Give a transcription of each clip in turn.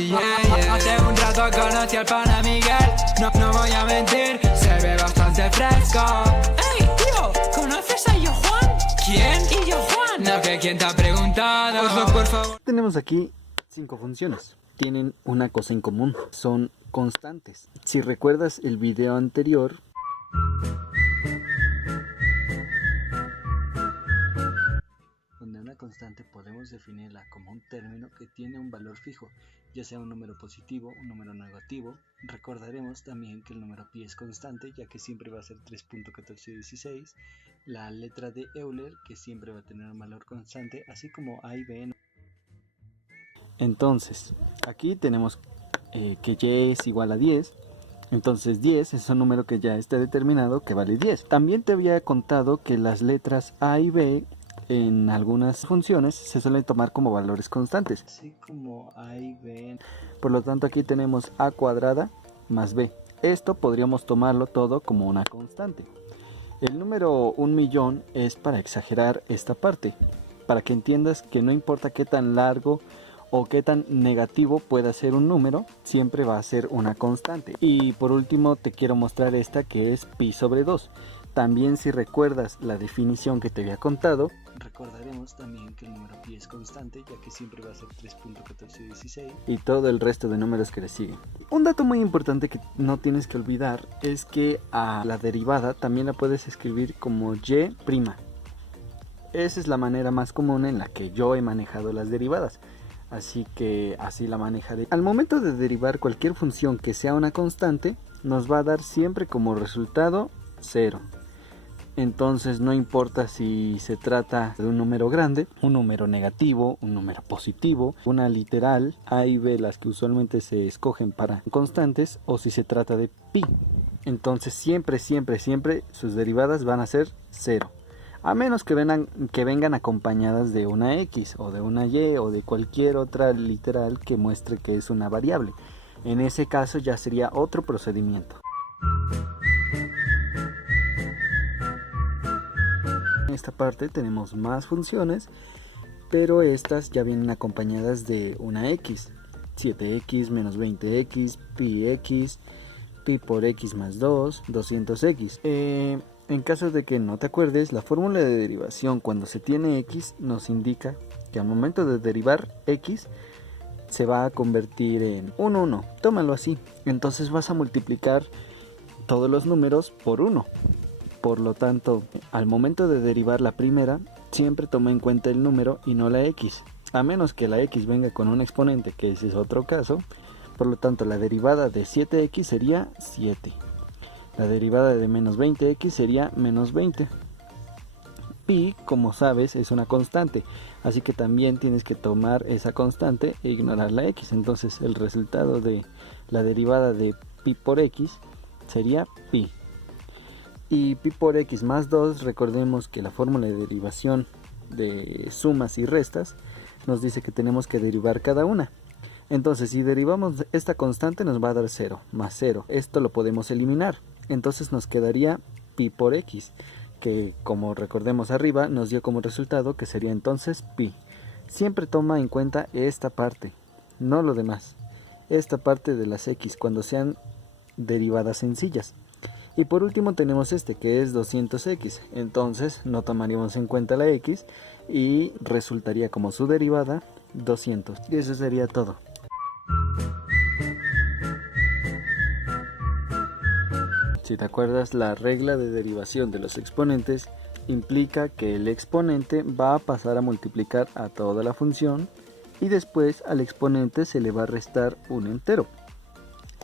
Hace un rato conocí al pana Miguel, no voy a mentir, se ve bastante fresco. Ey, tío, ¿conoces a Illo Juan? ¿Quién? Illo Juan. No, que quién te ha preguntado. Ojo, por favor. Tenemos aquí 5 funciones. Tienen una cosa en común, son constantes. Si recuerdas el video anterior, donde una constante podemos definirla como un término que tiene un valor fijo, ya sea un número positivo, un número negativo. Recordaremos también que el número pi es constante, ya que siempre va a ser 3.1416, la letra de Euler, que siempre va a tener un valor constante, así como a y b. Entonces, aquí tenemos que y es igual a 10. Entonces 10 es un número que ya está determinado que vale 10. También te había contado que las letras a y b en algunas funciones se suelen tomar como valores constantes, así como a y b. Por lo tanto, aquí tenemos a cuadrada más b. Esto podríamos tomarlo todo como una constante. El número 1.000.000 es para exagerar esta parte, para que entiendas que no importa qué tan largo o qué tan negativo pueda ser un número, siempre va a ser una constante. Y por último te quiero mostrar esta, que es pi sobre 2. También, si recuerdas la definición que te había contado, recordaremos también que el número pi es constante, ya que siempre va a ser 3.1416 y todo el resto de números que le siguen. Un dato muy importante que no tienes que olvidar es que a la derivada también la puedes escribir como y'. Esa es la manera más común en la que yo he manejado las derivadas. Así que así la manejaré. Al momento de derivar cualquier función que sea una constante, nos va a dar siempre como resultado 0. Entonces no importa si se trata de un número grande, un número negativo, un número positivo, una literal, a y b, las que usualmente se escogen para constantes, o si se trata de pi. Entonces siempre sus derivadas van a ser 0. A menos que vengan acompañadas de una x o de una y o de cualquier otra literal que muestre que es una variable. En ese caso ya sería otro procedimiento. En esta parte tenemos más funciones, pero estas ya vienen acompañadas de una x. 7x menos 20x, pi por x más 2, 200x. En caso de que no te acuerdes, la fórmula de derivación cuando se tiene x nos indica que al momento de derivar x se va a convertir en un 1. Tómalo así. Entonces vas a multiplicar todos los números por 1. Por lo tanto, al momento de derivar la primera, siempre toma en cuenta el número y no la x. A menos que la x venga con un exponente, que ese es otro caso. Por lo tanto, la derivada de 7x sería 7. La derivada de menos 20x sería menos 20. Pi, como sabes, es una constante, así que también tienes que tomar esa constante e ignorar la x. Entonces el resultado de la derivada de pi por x sería pi. Y pi por x más 2, recordemos que la fórmula de derivación de sumas y restas nos dice que tenemos que derivar cada una. Entonces si derivamos esta constante nos va a dar 0, más 0. Esto lo podemos eliminar. Entonces nos quedaría pi por x, que como recordemos arriba nos dio como resultado que sería entonces pi. Siempre toma en cuenta esta parte, no lo demás. Esta parte de las x cuando sean derivadas sencillas. Y por último tenemos este, que es 200x. Entonces no tomaríamos en cuenta la x y resultaría como su derivada 200. Y eso sería todo. Si te acuerdas, la regla de derivación de los exponentes implica que el exponente va a pasar a multiplicar a toda la función y después al exponente se le va a restar un entero.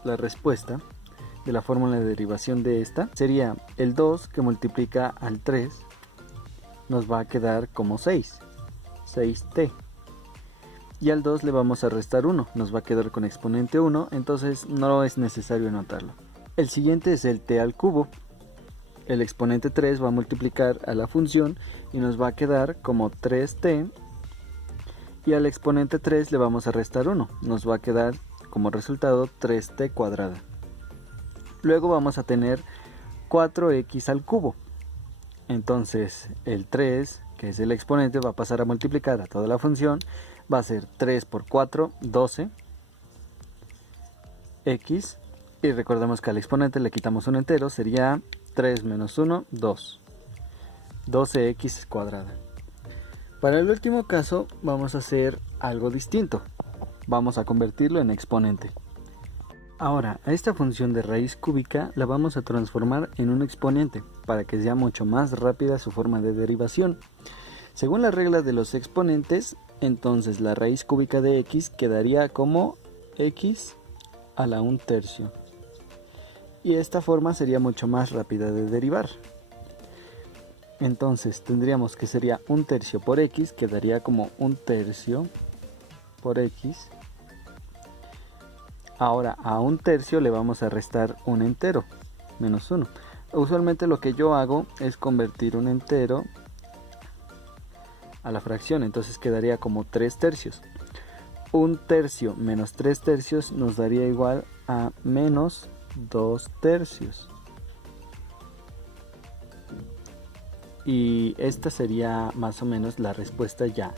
La respuesta de la fórmula de derivación de esta sería el 2 que multiplica al 3 nos va a quedar como 6t. Y al 2 le vamos a restar 1, nos va a quedar con exponente 1, entonces no es necesario anotarlo. El siguiente es el t al cubo. El exponente 3 va a multiplicar a la función y nos va a quedar como 3t. Y al exponente 3 le vamos a restar 1. Nos va a quedar como resultado 3t cuadrada. Luego vamos a tener 4x al cubo. Entonces el 3, que es el exponente, va a pasar a multiplicar a toda la función. Va a ser 3 por 4, 12. x, y recordemos que al exponente le quitamos un entero, sería 3 menos 1, 2. 12x cuadrada. Para el último caso vamos a hacer algo distinto. Vamos a convertirlo en exponente. Ahora, a esta función de raíz cúbica la vamos a transformar en un exponente para que sea mucho más rápida su forma de derivación. Según la regla de los exponentes, entonces la raíz cúbica de x quedaría como x a la 1/3. Y esta forma sería mucho más rápida de derivar. Entonces tendríamos que sería 1/3 por x, quedaría como 1/3 por x. Ahora a 1/3 le vamos a restar un entero, menos 1. Usualmente lo que yo hago es convertir un entero a la fracción, entonces quedaría como 3/3. 1/3 menos 3/3 nos daría igual a menos 2/3. Y esta sería más o menos la respuesta ya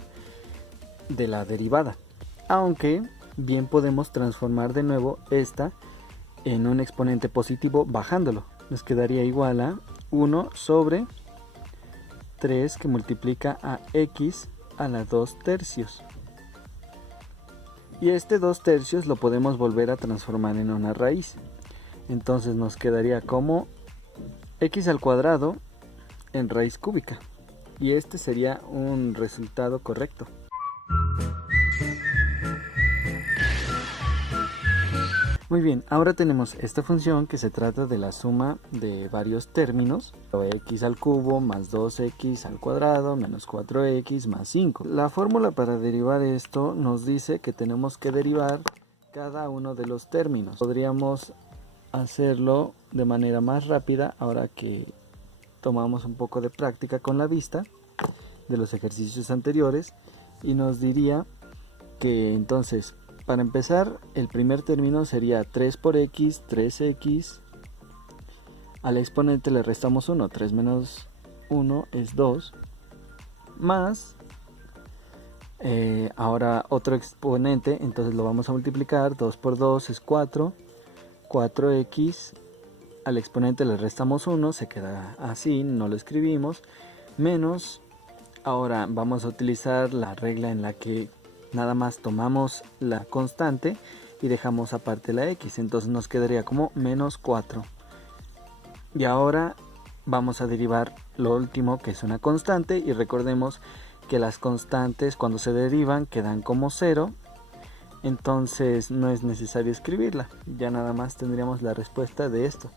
de la derivada. Aunque bien podemos transformar de nuevo esta en un exponente positivo bajándolo. Nos quedaría igual a 1 sobre 3 que multiplica a x a la 2/3. Y este 2/3 lo podemos volver a transformar en una raíz. Entonces nos quedaría como x al cuadrado en raíz cúbica, y este sería un resultado correcto. Muy bien, ahora tenemos esta función que se trata de la suma de varios términos, x al cubo más 2x al cuadrado menos 4x más 5. La fórmula para derivar esto nos dice que tenemos que derivar cada uno de los términos. Podríamos hacerlo de manera más rápida ahora que tomamos un poco de práctica con la vista de los ejercicios anteriores, y nos diría que entonces para empezar el primer término sería 3 por x, 3x, al exponente le restamos 1, 3 menos 1 es 2, más ahora otro exponente, entonces lo vamos a multiplicar, 2 por 2 es 4, 4x, al exponente le restamos 1, se queda así, no lo escribimos, menos, ahora vamos a utilizar la regla en la que nada más tomamos la constante y dejamos aparte la x, entonces nos quedaría como menos 4. Y ahora vamos a derivar lo último, que es una constante, y recordemos que las constantes cuando se derivan quedan como 0, entonces no es necesario escribirla, ya nada más tendríamos la respuesta de esto.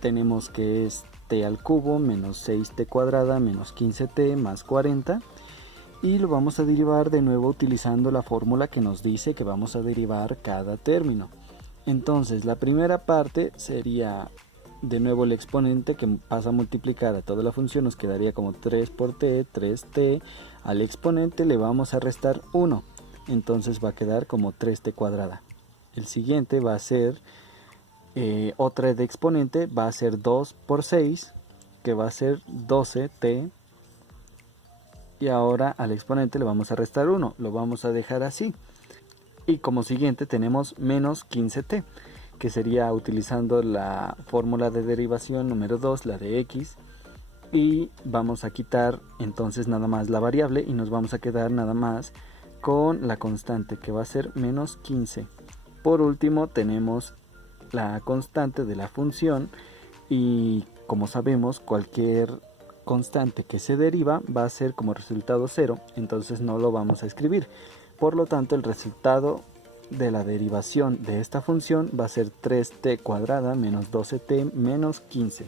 Tenemos que es t al cubo menos 6t cuadrada menos 15t más 40, y lo vamos a derivar de nuevo utilizando la fórmula que nos dice que vamos a derivar cada término. Entonces la primera parte sería de nuevo el exponente que pasa a multiplicar a toda la función, nos quedaría como 3 por t, 3t, al exponente le vamos a restar 1, entonces va a quedar como 3t cuadrada. El siguiente va a ser otra de exponente, va a ser 2 por 6, que va a ser 12t, y ahora al exponente le vamos a restar 1, lo vamos a dejar así. Y como siguiente tenemos menos 15t, que sería utilizando la fórmula de derivación número 2, la de x, y vamos a quitar entonces nada más la variable y nos vamos a quedar nada más con la constante, que va a ser menos 15. Por último tenemos la constante de la función, y como sabemos cualquier constante que se deriva va a ser como resultado 0, entonces no lo vamos a escribir. Por lo tanto el resultado de la derivación de esta función va a ser 3t cuadrada menos 12t menos 15.